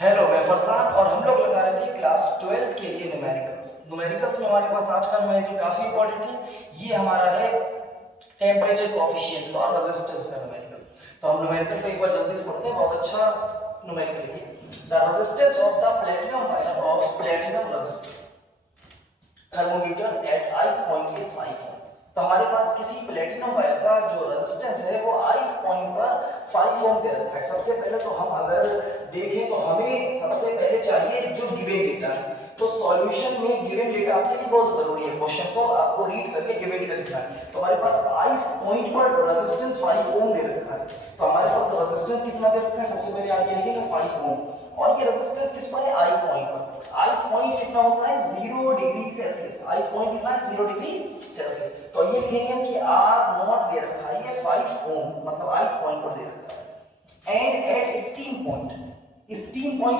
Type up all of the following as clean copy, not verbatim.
Hello, मैं फरसान और हम लोग लगा रहे थे क्लास 12 के लिए न्यूमेरिकल्स में हमारे पास आज का न्यूमेरिकल काफी इंपॉर्टेंट है। ये हमारा है टेम्परेचर कोएफिशिएंट और रेजिस्टेंस का न्यूमेरिकल। तो हम न्यूमेरिकल को एक बार जल्दी से पढ़ते हैं। बहुत अच्छा न्यूमेरिकल है। The resistance of the platinum wire of platinum resistor thermometer at ice point is 5 ohm. तो हमारे पास किसी प्लैटिनम वायर का जो रेजिस्टेंस है वो आइस पॉइंट पर 5 ओम दे रखा है। सबसे पहले तो हम अगर देखें तो हमें सबसे पहले चाहिए जो गिवन डेटा है। तो सॉल्यूशन में गिवन डेटा आपके लिए बहुत जरूरी है। क्वेश्चन को आपको रीड करके गिवन डेटा लिखना है। तो हमारे पास आइस पॉइंट पर रेजिस्टेंस 5 ओम दे रखा है। तो हमारे पास रेजिस्टेंस कितना दे रखा है, सबसे पहले आप ये लिखेंगे 5 ओम। और ये रेजिस्टेंस किस पर है, आइस पॉइंट पर। आइस पॉइंट कितना होता है, 0 डिग्री सेल्सियस। आइस पॉइंट कितना है, 0 डिग्री सेल्सियस। तो ये लिखेंगे हम कि आर नॉट दे रखा है, ये 5 ओम मतलब आइस पॉइंट पर दे रखा है। एंड एट स्टीम पॉइंट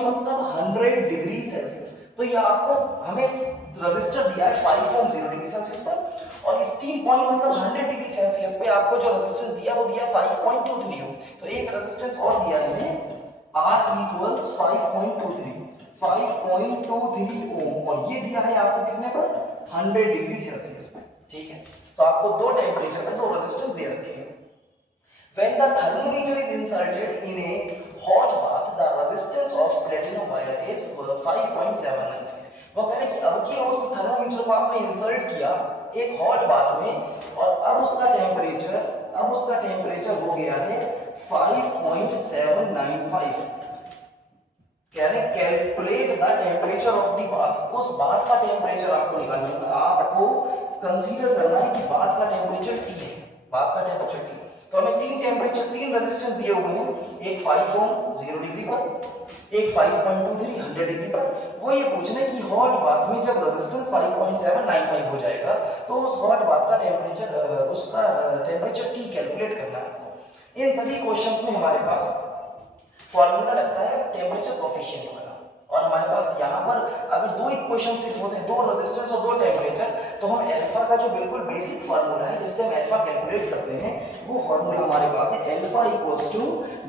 मतलब 100 डिग्री सेल्सियस। तो ये आपको हमें रेजिस्टर दिया है 5 ओम 0 डिग्री सेल्सियस पर, और स्टीम पॉइंट मतलब 100 डिग्री सेल्सियस पे आपको जो रेजिस्टेंस दिया वो दिया 5.23 ओम। तो एक रेजिस्टेंस और दिया है हमें, R इक्वल्स 5.23 ओम, और ये दिया है आपको कितने पर, 100 डिग्री सेल्सियस पे। ठीक है, तो आपको दो टेम्परेचर पे दो रेजिस्टेंस दे रखे हैं। When the thermometer is inserted in a hot bath, the resistance of platinum wire is 5.795। वो कह रहे कि अब कि उस थर्मोमीटर को आपने इंसर्ट किया एक हॉट बाथ में, और अब उसका टेम्परेचर हो गया है 5.795। कह रहे calculate the temperature of the bath. उस बाथ का टेम्परेचर आपको निकालना है। आपको कंसीडर करना है कि बाथ का टेम्परेचर T है, बाथ का टेम्परेचर T। तो हमें तीन रेजिस्टेंस दिए हुए हैं, एक 5 ओम 0 डिग्री पर, एक 5.23 100 डिग्री पर। वो ये पूछ रहे हैं कि हॉट बाथ में जब रेजिस्टेंस 5.795 हो जाएगा तो उस हॉट बाथ का टेम्परेचर T कैलकुलेट करना है आपको। इन सभी क्वेश्चंस में हमारे पास फॉर्मूला लगता है टेम्परेचर कोएफिशिएंट वाला। और हमारे पास यहाँ पर अगर दो इक्वेशन सिर्फ होते हैं, दो रेजिस्टेंस और दो टेम्परेचर, तो हम अल्फा का जो बिल्कुल बेसिक फार्मूला है जिससे हम अल्फा कैलकुलेट करते हैं, वो फार्मूला हमारे पास है alpha equals to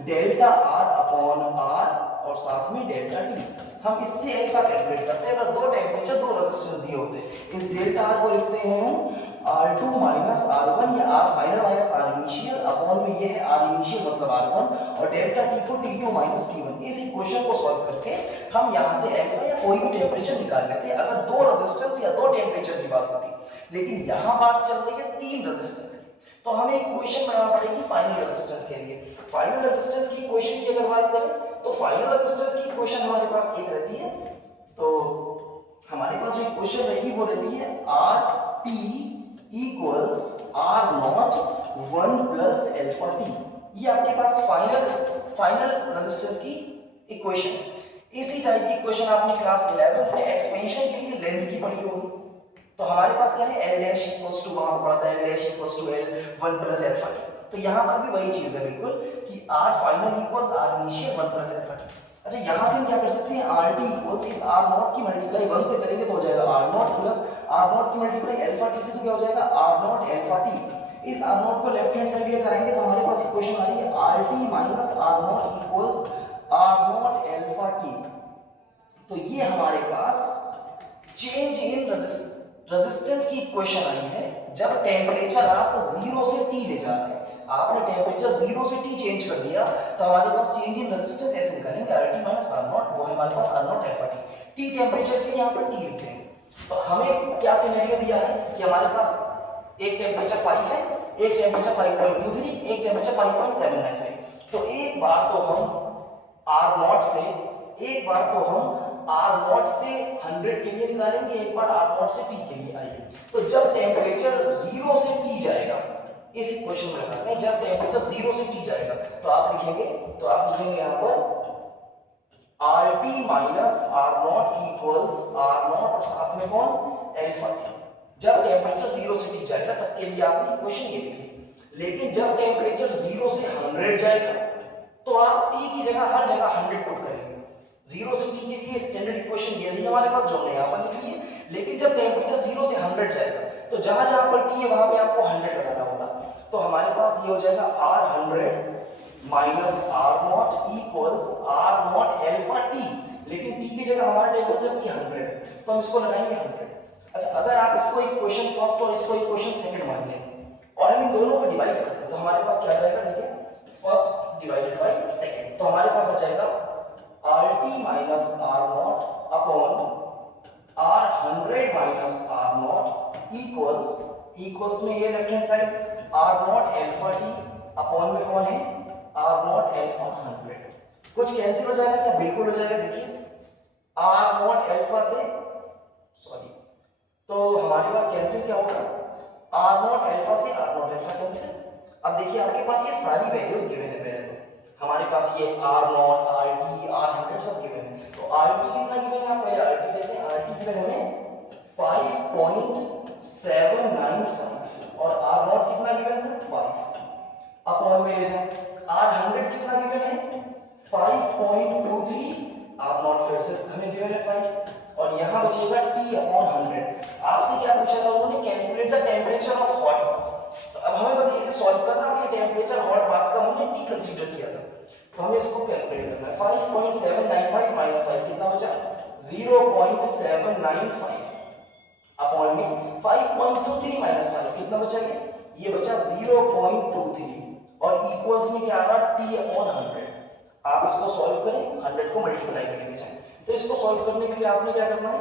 delta R upon R और साथ में डेल्टा टी। हम इससे अल्फा कैलकुलेट करते हैं अगर दो टेम्परेचर दो रेजिस्टेंस दिए होते हैं। इस डेल्टा आर को लिखते हैं हम R2 माइनस R1 या R final minus R initial, upon में ये है R इनिशियल मतलब R1, और डेल्टा T को T2 माइनस T1। इस इक्वेशन को सॉल्व करके हम यहाँ से अल्फा या कोई भी टेम्परेचर निकाल लेते हैं अगर दो रेजिस्टेंस या दो टेम्परेचर की बात होती। लेकिन यहाँ बात चल रही है तीन रेजिस्टेंस की, तो हमें इक्वेशन बनाना पड़ेगी फाइनल रेजिस्टेंस के लिए। फाइनल रेजिस्टेंस की इक्वेशन की अगर बात करें तो फाइनल रेजिस्टेंस की इक्वेशन हमारे पास एक रहती है। तो हमारे पास जो इक्वेशन रहेगी वो रहती है RT equals R not 1 plus alpha T. ये आपके पास फाइनल रेजिस्टेंस की इक्वेशन है। इसी टाइप की इक्वेशन आपने क्लास 11 में एक्सपेंशन के लिए लेंथ की पढ़ी होगी। तो हमारे पास क्या है, L डैश इक्वल्स टू, वहां पढ़ा था L dash equals to L 1 plus alpha T. तो यहां पर भी वही चीज है बिल्कुल कि R final equals R initial 1 plus alpha T. अच्छा, यहां से हम क्या कर सकते हैं, RT इक्वल्स इस R नॉट की मल्टीप्लाई 1 से करेंगे तो हो जाएगा R not plus R not की मल्टीप्लाई अल्फा टी से, तो क्या हो जाएगा R नॉट अल्फा टी। इस R नॉट को लेफ्ट हैंड साइड लेकर आएंगे तो हमारे पास इक्वेशन आ रही है RT minus R not equals R not alpha T. तो ये हमारे पास चेंज इन रेजिस्टेंस की इक्वेशन आई है जब टेम्परेचर आप 0 से T ले जाते हैं। आपने टेम्परेचर 0 से T चेंज कर दिया तो हमारे पास चेंज इन रेजिस्टेंस ऐसे निकालेंगे RT माइनस R नॉट, वो है हमारे पास R not alpha T. T temperature के लिए यहाँ पर T लिखते हैं। तो हमें क्या सिनेरियो दिया है कि हमारे पास एक टेम्परेचर 5 है, एक टेम्परेचर 5.23, एक टेम्परेचर 5.795। तो एक बार तो हम R नॉट से 100 के लिए निकालेंगे, एक बार R नॉट से T के लिए आएंगे। तो जब टेम्परेचर 0 से T जाएगा, इस इक्वेशन में लगाते हैं, जब टेम्परेचर 0 से T जाएगा तो आप लिखेंगे यहाँ पर RT minus R not equals R not और साथ में कौन, अल्फा टी। जब टेम्परेचर 0 से T जाएगा तब के लिए आपने इक्वेशन ये लिखी। लेकिन जब टेम्परेचर 0 से 100 जाएगा तो आप T की जगह हर जगह 100 पुट करेंगे। 0 से T के लिए स्टैंडर्ड इक्वेशन ये रही हमारे पास जो हमने यहाँ पर लिखी है। लेकिन जब टेम्परेचर 0 से 100 जाएगा तो जहां जहां पर T है वहां पे आपको 100 लगाना होगा। तो हमारे पास ये हो जाएगा R100 minus R not equals R not alpha T. की जगह हमारा टेम्परेचर T 100 है, तो हम इसको लगाएंगे 100। अच्छा, अगर आप इसको एक क्वेश्चन फर्स्ट और इसको एक क्वेश्चन सेकंड मान लें और हम इन दोनों को डिवाइड करते हैं, तो हमारे पास क्या आ जाएगा, देखिए फर्स्ट डिवाइडेड बाय सेकंड, तो हमारे पास आ जाएगा RT minus R not upon R100 minus R not equals में ये left hand side R not alpha T upon में कौन है R नॉट अल्फा 100। कुछ कैंसिल हो जाएगा क्या? बिल्कुल हो जाएगा। देखिए R नॉट अल्फा से सॉरी, तो हमारे पास कैंसिल क्या होगा, R नॉट अल्फा से R नॉट अल्फा कैंसिल। अब देखिए आपके पास ये सारी वैल्यूज गिवन है, पहले तो हमारे पास ये R नॉट, RT, R100 सब गिवन है। तो RT कितना गिवन है, आप पहले RT देखें। RT गिवन है हमें 5.795 और R नॉट कितना गिवन था 5 अपॉन में ले जाए। R100 कितना गिवन है 5.23, R नॉट फिर से हमें गिवन है 5 और यहां बचेगा T अपॉन 100। आपसे क्या पूछा था उन्होंने, calculate the temperature of hot bath. तो अब हमें बस इसे सॉल्व करना है और ये टेम्परेचर हॉट बाथ का हमने T कंसीडर किया था, तो हमें इसको कैलकुलेट करना है। 5.795 माइनस 5 कितना बचा 0.795 अपॉन में 5.23 माइनस 5 कितना बचा, ये बचा 0.23 और इक्वल्स में क्या आ रहा T अपॉन 100। आप इसको सॉल्व करें, 100 को मल्टीप्लाई करके जाएं। तो इसको सॉल्व करने के लिए आपने क्या करना है,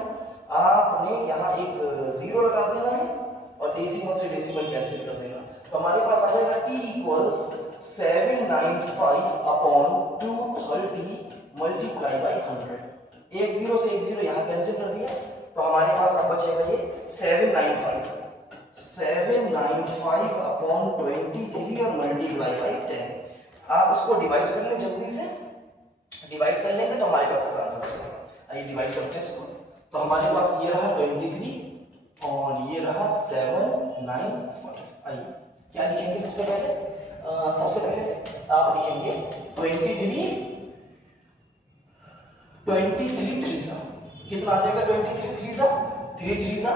आपने यहाँ एक जीरो लगा देना है और डेसिमल से डेसिमल कैंसिल कर देना। तो हमारे पास आ जाएगा T equals 795 upon 230 multiply by 100। एक जीरो से एक जीरो यहाँ कैंसिल कर दिया, तो हमारे पास अब बचेगा ये 795 अपॉन 23 और मल्टीप्लाई बाय 10। आप इसको डिवाइड कर लें, जल्दी से डिवाइड कर लेंगे तो हमारे पास इसका आंसर आ जाएगा। आइए डिवाइड करते हैं इसको। तो हमारे पास ये रहा 23 और ये रहा 795। आइए क्या लिखेंगे सबसे पहले आप लिखेंगे 23 3 सा कितना आ जाएगा, 23 3 सा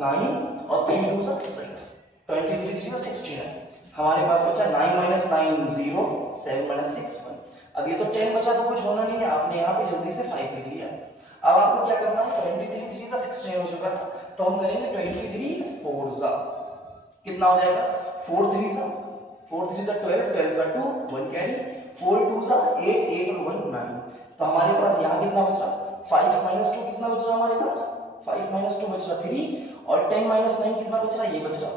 9 और 3 2 सा 6, 23 3 सा 69। हमारे पास बचा 9 माइनस 9 0, 7 माइनस 6 1। अब ये तो 10 बचा तो कुछ होना नहीं है, आपने यहाँ पे जल्दी से 5 लिख लिया। अब आपको क्या करना है, 23 3 सा 69 हो चुका था, तो हम करेंगे 23 4 सा कितना हो जाएगा 4 3 सा 12, 12 का 2 1 कैरी, 4 2 सा 8 8 और 1 9। तो हमारे पास यहाँ कितना बच रहा 5 माइनस 2 कितना बच रहा हमारे पास 5 माइनस 2 बच रहा 3 और 10 माइनस 9 कितना बच रहा ये बच रहा।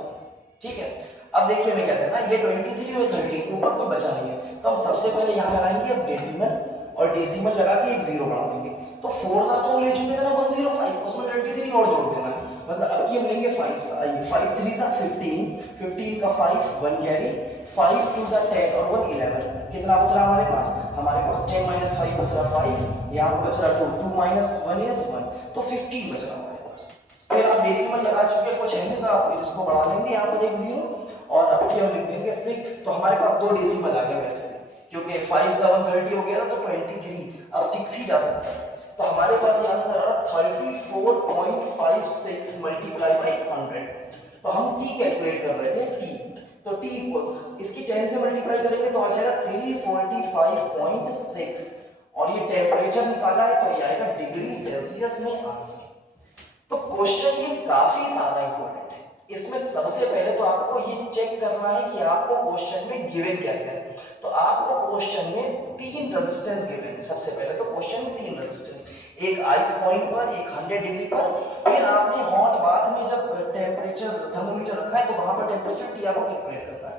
ठीक है, अब देखिए हमें क्या करना है, ये 23 और 13 ऊपर कोई बचा नहीं है, तो हम सबसे पहले यहाँ लगाएंगे अब डेसिमल और डेसिमल लगा के एक जीरो बढ़ा देंगे। तो 4 सा तो ले चुके थे ना 105, उसमें 23 और जोड़ देना है, मतलब अब की हम लेंगे 5 सा। आइए 5 3 सा 15 का 5 1 कैरी, 5 2 सा 10 और 1 11। कितना बच रहा हमारे पास 10 माइनस 5 बच रहा 5, यहाँ पर बच रहा 2 2 माइनस 1 इज 1, तो 15 बच रहा हमारे पास। फिर आप डेसिमल लगा चुके कुछ है नहीं, तो आप इसको बढ़ा लेंगे यहाँ पर एक जीरो और अब की हम लिख देंगे 6। तो हमारे पास दो डेसिमल आ गए वैसे, क्योंकि 5 सा 130 हो गया था तो 23 अब 6 ही जा सकता है। तो हमारे पास ये आंसर आ रहा 34.56 मल्टीप्लाई बाय 100। तो हम t कैलकुलेट कर रहे थे t, तो t इक्वल्स इसकी 10 से मल्टीप्लाई करेंगे तो आ जाएगा 345.6 और ये टेम्परेचर निकाला है तो ये आएगा डिग्री सेल्सियस में आंसर। तो क्वेश्चन ये काफी ज्यादा इंपॉर्टेंट है, इसमें सबसे पहले तो आपको ये चेक करना है कि आपको क्वेश्चन में गिवन क्या क्या है। तो आपको क्वेश्चन में 3 रेजिस्टेंस गिवन है। सबसे पहले तो क्वेश्चन में 3 रेजिस्टेंस, एक आइस पॉइंट पर, एक 100 डिग्री पर, फिर आपने हॉट बाथ में जब टेम्परेचर थर्मोमीटर रखा है तो वहां पर टेम्परेचर टी आपको कैलकुलेट करना है।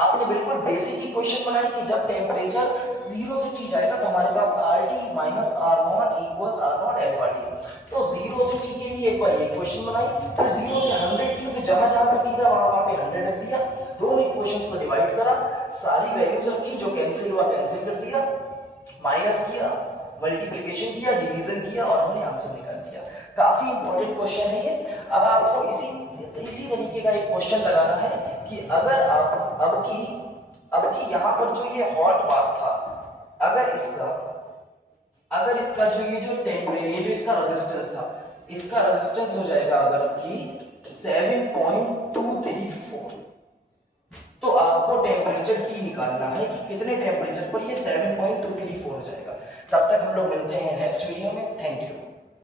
आपने बिल्कुल बेसिक इक्वेशन बनाई कि जब टेम्परेचर 0 से t जाएगा तो हमारे पास RT minus R0 equals R0 alpha t। तो 0 से t के लिए एक बार ये इक्वेशन बनाई, फिर 0 से 100 के लिए तो जहां पे t था वहां पे 100 रख दिया, दोनों इक्वेशंस को डिवाइड करा, सारी वैल्यूज रखी, जो कैंसिल हुआ कैंसिल कर दिया, माइनस किया, मल्टीप्लिकेशन किया, डिवीजन किया और हमने आंसर निकाल लिया। काफी इंपॉर्टेंट क्वेश्चन है ये। अब आपको इसी तरीके का एक क्वेश्चन लगाना है कि अगर आप अब की यहाँ पर जो ये हॉट बाथ था, अगर इसका जो ये जो इसका रेजिस्टेंस था, इसका रेजिस्टेंस हो जाएगा अगर कि 7.234, तो आपको टेम्परेचर टी निकालना है कि कितने टेम्परेचर पर ये 7.234 हो जाएगा। तब तक हम लोग मिलते हैं नेक्स्ट वीडियो में। Thank you.